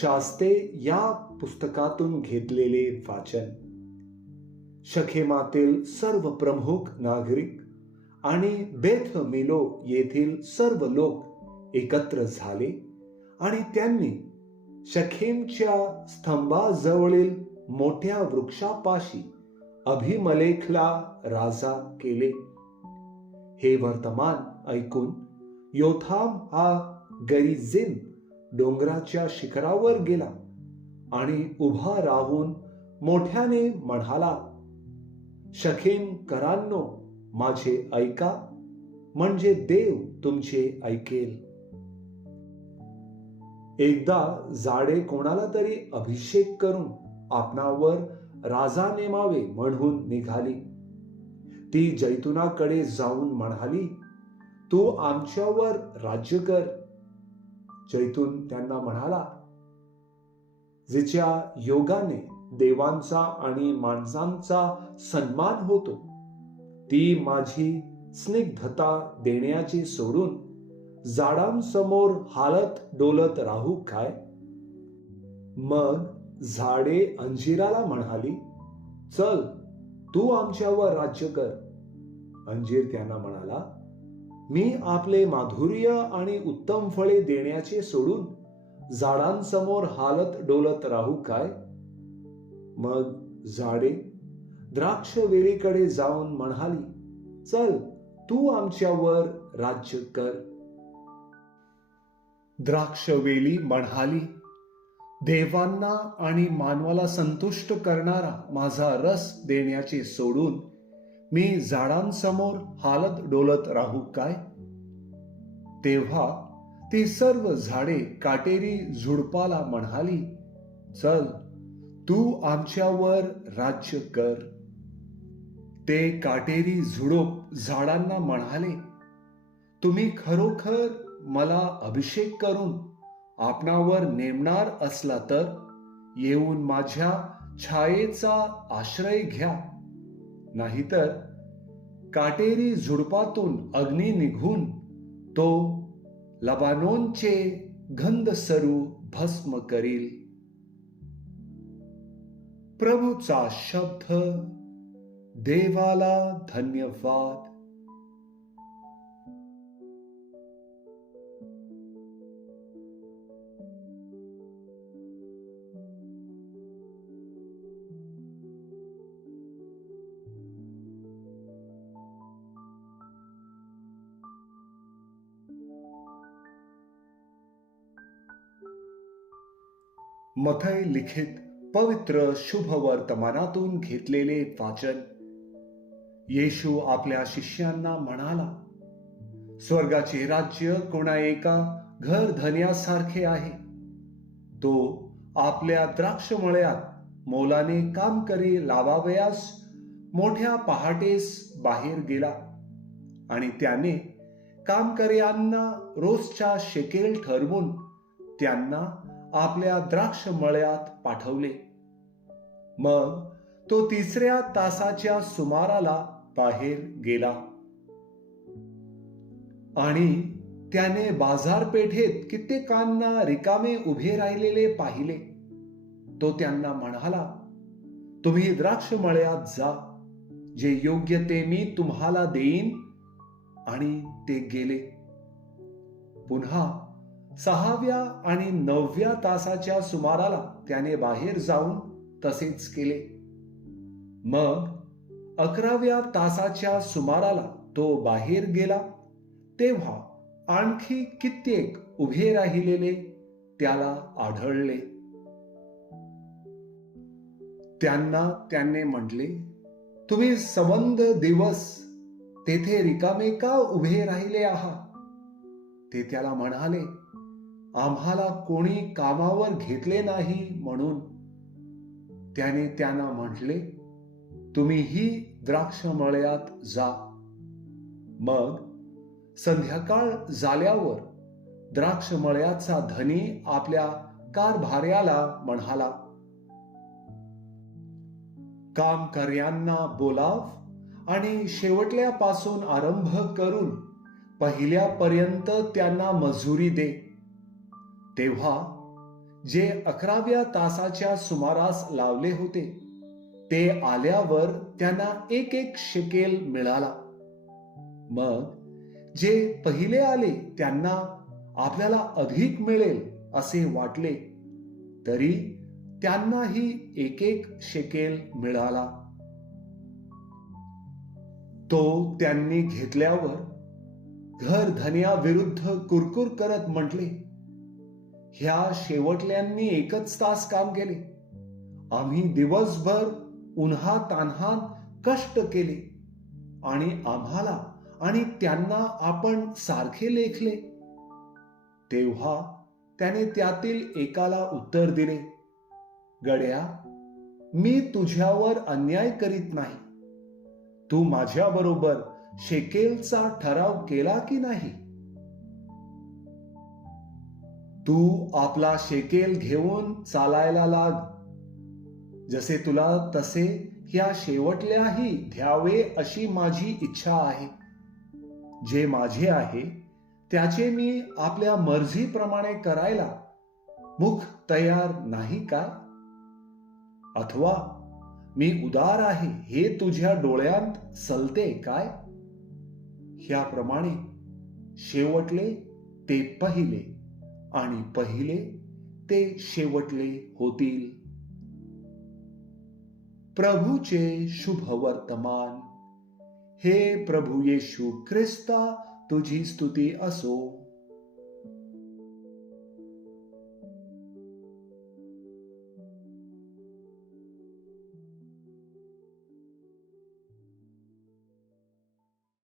शास्ते या पुस्तकातून घेतलेले वाचन. शखेमातील सर्व प्रमुख नागरिक आणि बेथ मिलो येथील सर्व लोक एकत्र झाले आणि त्यांनी शखेमच्या स्तंभाजवळील मोठ्या वृक्षापाशी अभिमलेखला राजा केले. हे वर्तमान ऐकून योथाम हा गरिझिम डोंगराच्या शिखरावर गेला आणि उभा राहून मोठ्याने म्हणाला शखेम करांनो माझे ऐका म्हणजे देव तुमचे ऐकेल. एकदा जाडे कोणाला तरी अभिषेक करून आपणावर राजा नेमावे म्हणून निघाली. ती जैतुनाकडे जाऊन म्हणाली तू आमच्यावर राज्य कर जैतून त्यांना म्हणाला जिच्या योगाने देवांचा आणि माणसांचा सन्मान होतो ती माझी स्निग्धता देण्याची सोडून झाडांसमोर हालत डोलत राहू काय? मग झाडे अंजिराला म्हणाली चल तू आमच्यावर राज्य कर. अंजीर त्यांना म्हणाला मी आपले माधुर्य आणि उत्तम फळे देण्याचे सोडून झाडांसमोर हालत डोलत राहू काय? मग झाडे द्राक्ष वेलीकडे जाऊन म्हणाली चल तू आमच्यावर राज्य कर. द्राक्षवेली म्हणाली देवांना आणि मानवाला संतुष्ट करणारा माझा रस देण्याचे सोडून मी झाडांसमोर हालत डोलत राहू काय? तेव्हा ती सर्व झाडे काटेरी झुडपाला म्हणाली चल तू आमच्यावर राज्य कर. ते काटेरी झुडूप झाडांना म्हणाले तुम्ही खरोखर मला अभिषेक करून आपणावर नेमणार असला तर येऊन माझ्या छायेचा आश्रय घ्या. नाहीतर काटेरी झुडपातून अग्नी निघून तो लबानोनचे गंध सरू भस्म करील. प्रभूचा शब्द देवाला धन्यवाद. मथय लिखित पवित्र शुभ वर्तमानातून घेतलेले वाचन. येशू आपल्या शिष्यांना म्हणाला स्वर्गाचे राज्य कोणा एका घर धन्यासारखे आहे. तो आपल्या द्राक्षमळ्यात मोलाने काम करी लावावयास मोठ्या पहाटेस बाहेर गेला आणि त्याने कामकर्यांना रोजच्या शेकेल ठरवून त्यांना आपल्या द्राक्ष मळ्यात पाठवले. मग तो तिसऱ्या तासाच्या सुमाराला बाहेर गेला. आणि त्याने बाजारपेठेत कित्येकांना रिकामे उभे राहिलेले पाहिले. तो त्यांना म्हणाला तुम्ही द्राक्ष मळ्यात जा. जे योग्य ते मी तुम्हाला देईन. आणि ते गेले. पुन्हा सहाव्या आणि नवव्या तासाच्या सुमाराला त्याने बाहेर जाऊन तसेच केले. मग अकराव्या तासाच्या सुमाराला तो बाहेर गेला. तेव्हा आणखी कित्येक उभे राहिलेले त्याला आढळले. त्यांना त्याने म्हटले तुम्ही संबंध दिवस तेथे रिकामे का उभे राहिले आहात? ते त्याला म्हणाले आम्हाला कोणी कामावर घेतले नाही म्हणून. त्याने त्यांना म्हटले तुम्हीही द्राक्ष मळ्यात जा. मग संध्याकाळ झाल्यावर द्राक्ष मळ्याचा धनी आपल्या कारभार्याला म्हणाला काम कर्यांना बोलाव आणि शेवटल्यापासून आरंभ करून पहिल्यापर्यंत त्यांना मजुरी दे. तेव्हा जे अकराव्या तासाच्या सुमारास लावले होते ते आल्यावर त्यांना एक एक शेकेल मिळाला. मग जे पहिले आले त्यांना आपल्याला अधिक मिळेल असे वाटले तरी त्यांनाही एक एक शेकेल मिळाला. तो त्यांनी घेतल्यावर घर धन्याविरुद्ध कुरकुर करत म्हटले ह्या शेवटल्यांनी एकच तास काम केले. आम्ही दिवसभर उन्हा तान्हात कष्ट केले. आणि आम्हाला आणि त्यांना आपण सारखे लेखले. तेव्हा त्याने त्यातील एकाला उत्तर दिले गड्या मी तुझ्यावर अन्याय करीत नाही. तू माझ्याबरोबर शेकेलचा ठराव केला की नाही? तू आपला शेकेल घेऊन चालायला लाग. जसे तुला तसे या शेवटल्याही द्यावे अशी माझी इच्छा आहे. जे माझे आहे त्याचे मी आपल्या मर्जीप्रमाणे करायला मुख तयार नाही का? अथवा मी उदार आहे हे तुझ्या डोळ्यात सलते काय? ह्याप्रमाणे शेवटले ते पहिले. आणि पहिले ते शेवटले होतील. प्रभूचे शुभ वर्तमान. हे प्रभू येशू ख्रिस्ता तुझी स्तुती असो.